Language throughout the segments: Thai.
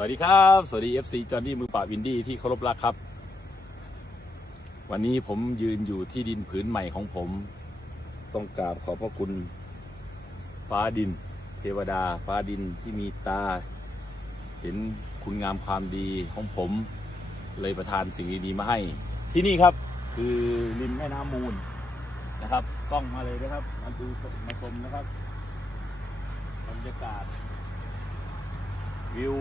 สวัสดีครับ สวัสดี FC จอห์นนี่มือปราบวินดี้ที่เคารพรักครับ วันนี้ผมยืนอยู่ที่ดินผืนใหม่ของผม ต้องกราบขอบพระคุณ ฟ้าดิน เทวดา ฟ้าดินที่มีตา เห็นคุณงามความดีของผม เลยประทานสิ่งดีๆมาให้ ที่นี่ครับคือริมแม่น้ำมูลนะครับกล้องมาเลยนะครับมาดูมาชมนะครับบรรยากาศวิว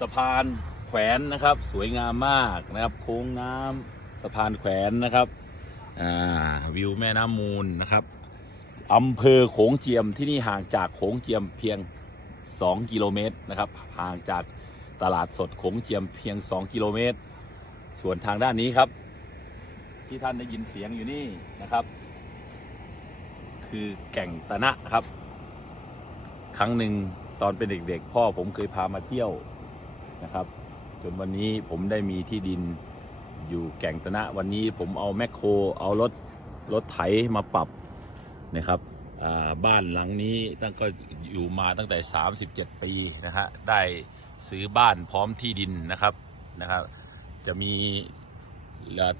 สะพานแขวนนะครับ สวยงามมากนะครับ โค้งน้ำสะพานแขวนนะครับวิวแม่น้ำมูลนะครับอำเภอโขงเจียมที่นี่ห่างจากโขงเจียมเพียง 2 กิโลเมตรนะครับ ห่างจากตลาดสดโขงเจียมเพียง 2 กิโลเมตร ส่วนทางด้านนี้ครับ ที่ท่านได้ยินเสียงอยู่นี่นะครับ คือแก่งตะนะครับ ครั้งหนึ่งตอนเป็นเด็กๆ พ่อผมเคยพามาเที่ยว นะครับ จนวันนี้ผมได้มีที่ดินอยู่แก่งตะนะวันนี้ผมเอาแมคโครเอารถรถไถมาปรับนะครับบ้านหลังนี้ตั้งก็อยู่มาตั้งแต่ 37 ปีนะฮะได้ซื้อบ้านพร้อมที่ดินนะครับนะครับ จะมี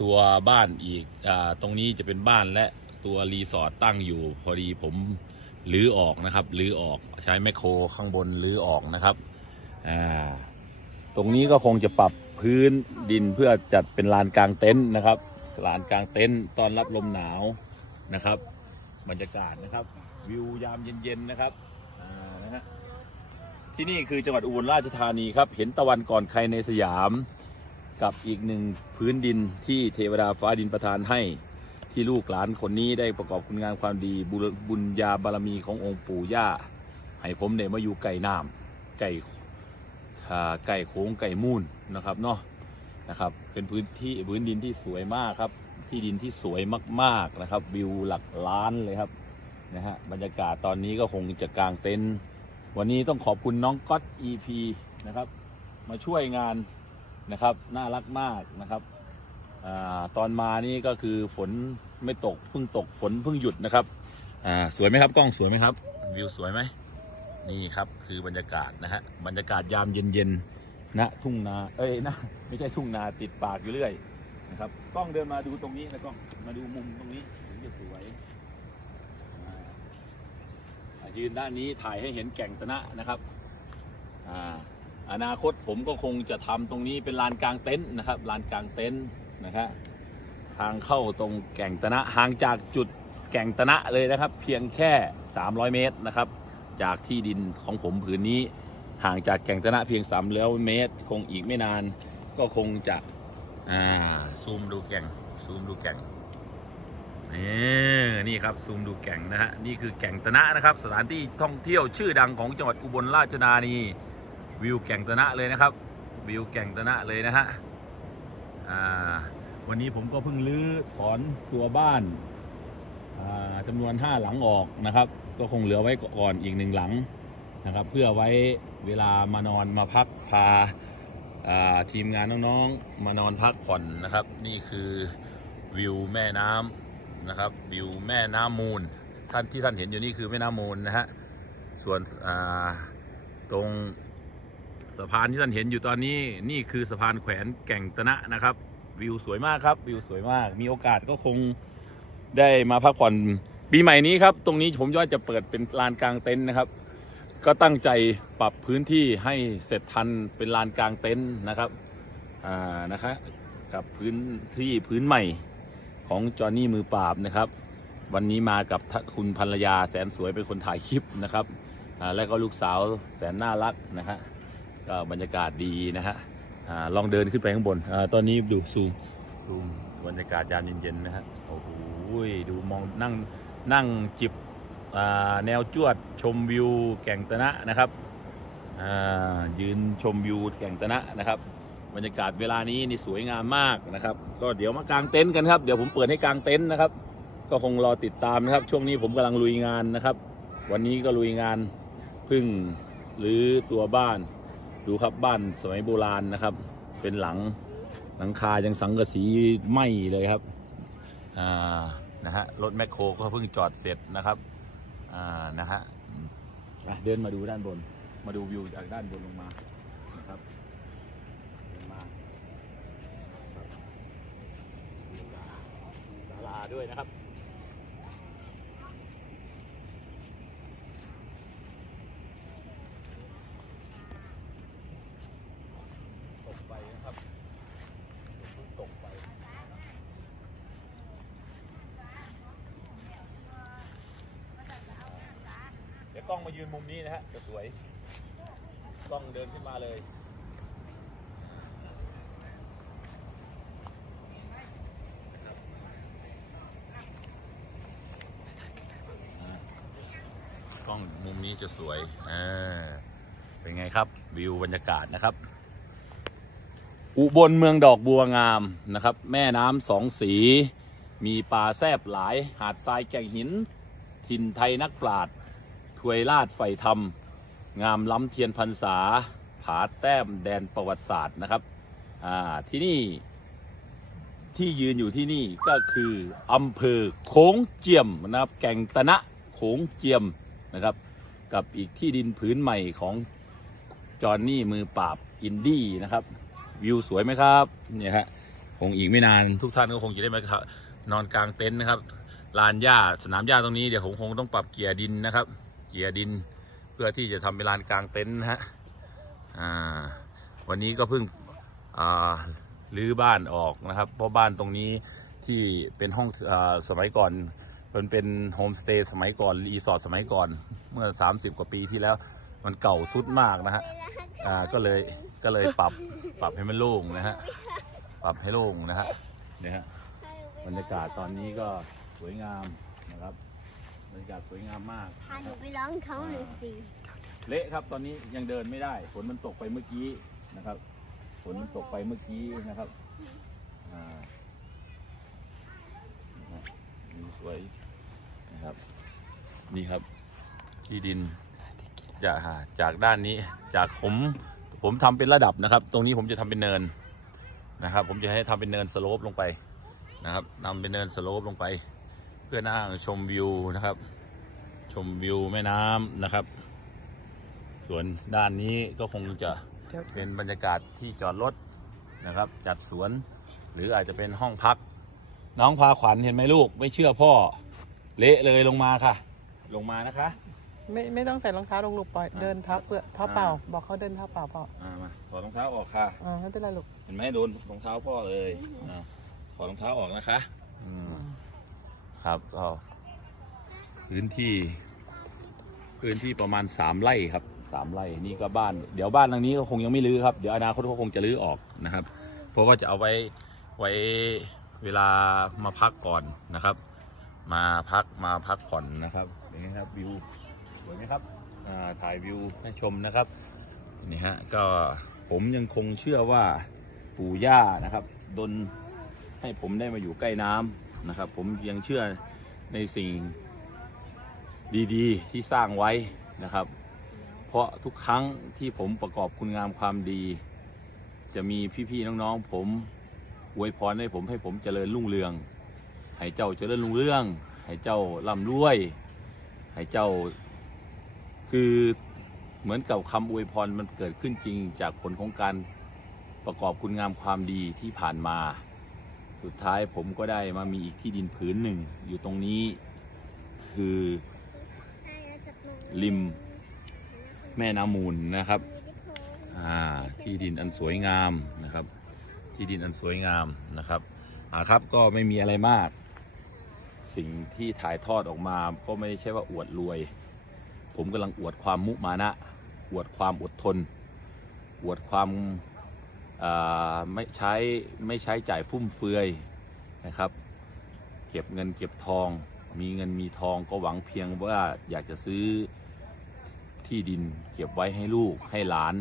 ตัวบ้านอีกอตรงนี้จะเป็นบ้านและตัวรีสอร์ทตั้งอยู่ พอดีผมลื้อออกนะครับลื้อออกใช้แมคโครข้างบนลื้อออกนะครับอ่า ตรงนี้ก็คงจะปรับพื้นดินเพื่อจัดเป็นลานกลางเต็นท์นะครับลานกลางเต็นท์ต้อนรับลมหนาวนะครับ บรรยากาศนะครับ วิวยามเย็นๆนะครับนะฮะที่นี่คือจังหวัดอุบลราชธานีครับ เห็นตะวันก่อนใครในสยาม กับอีกหนึ่งพื้นดินที่เทวดาฟ้าดินประทานให้ที่ลูกหลานคนนี้ได้ประกอบคุณงามความดีบุญญาบารมีขององค์ปู่ย่าให้ผมได้มาอยู่ไก่น้ำไก่ ไก่โค้งไก่มูนนะครับเนาะนะครับ เป็นพื้นที่พื้นดินที่สวยมากครับ ที่ดินที่สวยมากๆนะครับ วิวหลักล้านเลยครับนะฮะบรรยากาศตอนนี้ก็คงจะกางเต็นท์วันนี้ต้องขอบคุณน้องก๊อต EP นะครับ มาช่วยงานนะครับน่ารักมากนะครับอตอนมานี่ก็คือฝนไม่ตกเพิ่งตกฝนเพิ่งหยุดนะครับสวยไหมครับกล้องสวยไหมครับ วิวสวยไหม นี่ครับคือบรรยากาศนะฮะบรรยากาศยามเย็นๆณทุ่งนาเอ้ยนะไม่ใช่ทุ่งนาติดปากอยู่เรื่อยนะครับกล้องเดินมาดูตรงนี้นะกล้องมาดูมุมตรงนี้ถึงจะสวยยืนด้านนี้ถ่ายให้เห็นแก่งตะนะนะครับอ่าอนาคตผมก็คงจะทำตรงนี้เป็นลานกลางเต็นท์นะครับลานกลางเต็นท์นะครับทางเข้าตรงแก่งตะนะห่างจากจุดแก่งตะนะเลยนะครับ เพียงแค่ 300 เมตรนะครับ จากที่ดินของผมผืนนี้ ห่างจากแก่งตะนะเพียง300เมตร คงอีกไม่นาน ก็คงจะซูมดูแก่งซูมดูแก่งนี่นี่ครับซูมดูแก่งนะฮะนี่คือแก่งตะนะนะครับ สถานที่ท่องเที่ยวชื่อดังของจังหวัดอุบลราชธานีวิวแก่งตะนะเลยนะครับ วิวแก่งตะนะเลยนะฮะวันนี้ผมก็เพิ่งรื้อถอนตัวบ้านจำนวน5หลังออกนะครับ ก็คงเหลือไว้ก่อนอีกหนึ่งหลังนะครับ เพื่อไว้เวลามานอนมาพักพาาทีมงานน้องๆ มานอนพักผ่อนนะครับ นี่คือวิวแม่น้ำนะครับ วิวแม่น้ำมูล ท่านที่ท่านเห็นอยู่นี่คือแม่น้ำมูลนะฮะส่วนตรงสะพานที่ท่านเห็นอยู่ตอนนี้นี่คือสะพานแขวนแก่งตะนะนะครับ วิวสวยมากครับ วิวสวยมากมีโอกาสก็คง ได้มาพักผ่อนปีใหม่นี้ครับ ตรงนี้ผมว่าจะเปิดเป็นลานกลางเต็นท์นะครับ ก็ตั้งใจปรับพื้นที่ให้เสร็จทันเป็นลานกลางเต็นท์นะครับอ่านะคะกับพื้นที่พื้นใหม่ของจอห์นนี่มือปราบนะครับ วันนี้มากับคุณภรรยาแสนสวยเป็นคนถ่ายคลิปนะครับและก็ลูกสาวแสนน่ารักนะฮะก็บรรยากาศดีนะฮะลองเดินขึ้นไปข้างบนอตอนนี้ดูซูมซูมบรรยากาศยามเย็นๆนะฮะโอ้โห ดูมองนั่งนั่งจิบแนวจวดชมวิวแก่งตะนะนะครับยืนชมวิวแก่งตะนะนะครับ บรรยากาศเวลานี้นี่สวยงามมากนะครับ ก็เดี๋ยวมากางเต็นท์กันครับเดี๋ยวผมเปิดให้กางเต็นท์นะครับ ก็คงรอติดตามนะครับช่วงนี้ผมกำลังลุยงานนะครับ วันนี้ก็ลุยงานพึ่งหรือตัวบ้านดูครับบ้านสมัยโบราณนะครับ เป็นหลังหลังคายังสังกะสีไหมเลยครับอ่า นะฮะ รถแมคโครก็เพิ่งจอดเสร็จนะครับ อ่า นะฮะเดินมาดูด้านบน มาดูวิวจากด้านบนลงมา นะครับมาศาลาด้วยนะครับ ตกไปนะครับเพิ่งตกไป เดี๋ยวก ล้องมายืนมุมนี้นะฮะจะสวยกล้องเดินขึ้นมาเลยกล้องมุมนี้จะสวยอ่าเป็นไงครับวิวบรรยากาศนะครับ อุบลเมืองดอกบัวงามนะครับ แม่น้ำสองสี มีป่าแซบหลาย หาดทรายแก่งหิน ถิ่นไทยนักปราด ถวยลาดไฟธรรม งามล้ำเทียนพรรษา ผาแต้มแดนประวัติศาสตร์นะครับที่นี่ที่ยืนอยู่ที่นี่ก็คืออำเภอโขงเจียมนะครับ แก่งตะนะโขงเจียมนะครับ กับอีกที่ดินผืนใหม่ของจอห์นนี่มือปราบอินดี้นะครับ วิวสวยไหมครับเนี่ยฮะคงอีกไม่นานทุกท่านก็คงจะได้มานอนกลางเต็นท์นะครับลานหญ้าสนามหญ้าตรงนี้เดี๋ยวผมคงต้องปรับเกียร์ดินนะครับ เกียร์ดิน เพื่อที่จะทำเป็นลานกลางเต็นท์นะฮะวันนี้ก็เพิ่งรื้อบ้านออกนะครับ เพราะบ้านตรงนี้ที่เป็นห้องอสมัยก่อนมันเป็นโฮมสเตย์สมัยก่อนรีสอร์ทสมัยก่อนเมื่อ 30 กว่าปีที่แล้วมันเก่าสุดมากนะฮะก็เลยก็เลยปรับปรับให้มันโล่งนะฮะปรับให้โล่งนะฮะเนี่ยฮะบรรยากาศตอนนี้ก็สวยงามนะครับ บรรยากาศสวยงามมากพาหนูไปร้องเขาหน่อยสิเละครับตอนนี้ยังเดินไม่ได้ฝนมันตกไปเมื่อกี้นะครับฝนมันตกไปเมื่อกี้นะครับอ่านะฮะวิวสวยนะครับ นี่ครับที่ดินจากจากด้านนี้จากผมผมทำเป็นระดับนะครับ ตรงนี้ผมจะทำเป็นเนินนะครับ ผมจะให้ทำเป็นเนินสโลปลงไปนะครับนำเป็นเนินสโลปลงไปเพื่อนั่งชมวิวนะครับ ชมวิวแม่น้ำนะครับ ส่วนด้านนี้ก็คงจะเป็นบรรยากาศที่จอดรถนะครับ จัดสวนหรืออาจจะเป็นห้องพัก น้องพาขวัญเห็นไหมลูก ไม่เชื่อพ่อ เละเลยลงมาค่ะ ลงมานะคะไม่ไม่ต้องใส่รองเท้าลงลูกปล่อยอ่าเดินเท้าเปลือกเท้าเปล่าอ่า บอกเขาเดินเท้าเปล่าพ่ออ่ามาถอดรองเท้าออกค่ะอ่าไม่เป็นไรลูกเห็นไหมโดนรองเท้าพ่อเลยอ่าถอดรองเท้าออกนะคะ อืม ครับก็พื้นที่พื้นที่ประมาณสามไร่ครับสามไร่นี่ก็บ้าน เดี๋ยวบ้านหลังนี้ก็คงยังไม่รื้อครับเดี๋ยวอนาคตก็คงจะรื้อออกนะครับเพราะว่าจะเอาไว้ไว้เวลามาพักก่อนนะครับ มาพักมาพักผ่อนนะครับเป็นไงครับวิวสวยไหมครับถ่ายวิวให้ชมนะครับนี่ฮะก็ผมยังคงเชื่อว่าปู่ย่านะครับดนให้ผมได้มาอยู่ใกล้น้ำ นะครับ ผมยังเชื่อในสิ่งดีๆ ที่สร้างไว้นะครับ เพราะทุกครั้งที่ผมประกอบคุณงามความดี จะมีพี่ๆน้องๆ ผมอวยพรให้ผมให้ผมเจริญรุ่งเรือง ให้เจ้าเจริญรุ่งเรือง ให้เจ้าร่ำรวย ให้เจ้าคือเหมือนกับคำอวยพรมันเกิดขึ้นจริงจากผลของการประกอบคุณงามความดีที่ผ่านมา สุดท้ายผมก็ได้มามีอีกที่ดินผืนหนึ่ง อยู่ตรงนี้คือริมแม่น้ำมูลนะครับที่ดินอันสวยงามนะครับ ที่ดินอันสวยงามนะครับอ่าครับก็ไม่มีอะไรมาก สิ่งที่ถ่ายทอดออกมาก็ไม่ใช่ว่าอวดรวย ผมกำลังอวดความมุมานะ อวดความอดทน อวดความ ไม่ใช้ไม่ใช้จ่ายฟุ่มเฟือยนะครับ เก็บเงินเก็บทอง มีเงินมีทองก็หวังเพียงว่าอยากจะซื้อที่ดินเก็บไว้ให้ลูกให้หลาน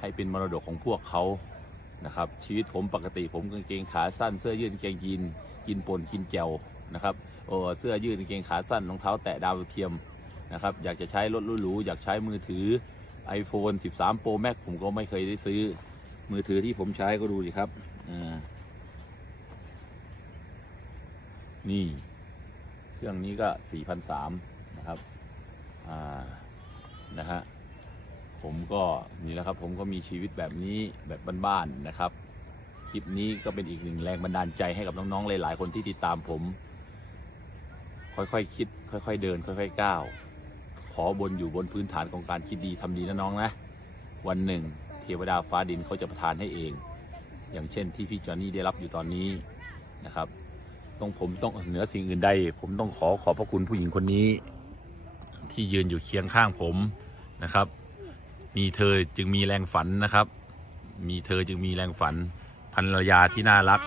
ให้เป็นมรดกของพวกเขานะครับ ชีวิตผมปกติผมกางเกงขาสั้นเสื้อยืดกางเกงยีนกินป่นกินแจวนะครับโอ้เสื้อยืดกางเกงขาสั้นรองเท้าแตะดาวเทียมนะครับอยากจะใช้รถหรูๆอยากใช้มือถือ iPhone 13 Pro Max ผมก็ไม่เคยได้ซื้อ มือถือที่ผมใช้ก็ดูสิครับนี่ เครื่องนี้ก็4,300นสามนะครับนะฮะผมก็นี่แหละครับ ผมก็มีชีวิตแบบนี้แบบบ้านๆนะครับ คลิปนี้ก็เป็นอีกหนึ่งแรงบันดาลใจให้กับน้องๆ หลายๆ คนที่ติดตามผม ค่อยๆคคิด ค่อย ๆ เดิน ค่อย ๆ ก้าว ขอบนอยู่บนพื้นฐานของการคิดดีทำดีนะน้องนะ วันหนึ่ง เทวดาฟ้าดินเขาจะประทานให้เอง อย่างเช่นที่พี่จอห์นนี่ได้รับอยู่ตอนนี้นะครับ ต้องผมต้องเหนือสิ่งอื่นใด ผมต้องขอขอบพระคุณผู้หญิงคนนี้ ที่ยืนอยู่เคียงข้างผมนะครับ มีเธอจึงมีแรงฝันนะครับ มีเธอจึงมีแรงฝันภรรยาที่น่ารัก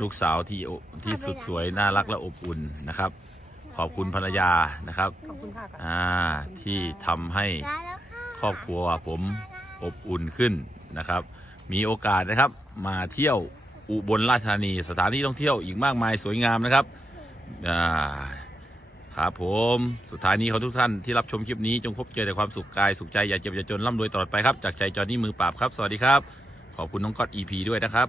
ลูกสาวที่โอที่สุดสวยน่ารักและอบอุ่นนะครับ ขอบคุณภรรยานะครับขอบคุณค่ะก่อนอ่าที่ทำให้ได้แล้วค่ะครอบครัวผม อบอุ่นขึ้นนะครับ มีโอกาสนะครับมาเที่ยวอุบลราชธานีสถานที่ท่องเที่ยวอีกมากมายสวยงามนะครับครับผมสุดท้ายนี้ขอทุกท่านที่รับชมคลิปนี้จงพบเจอแต่ความสุขกายสุขใจอย่าเจ็บอย่าจนร่ำรวยตลอดไปครับจากใจจอนนี่มือปราบครับ สวัสดีครับ ขอบคุณน้องก๊อต EP ด้วยนะครับ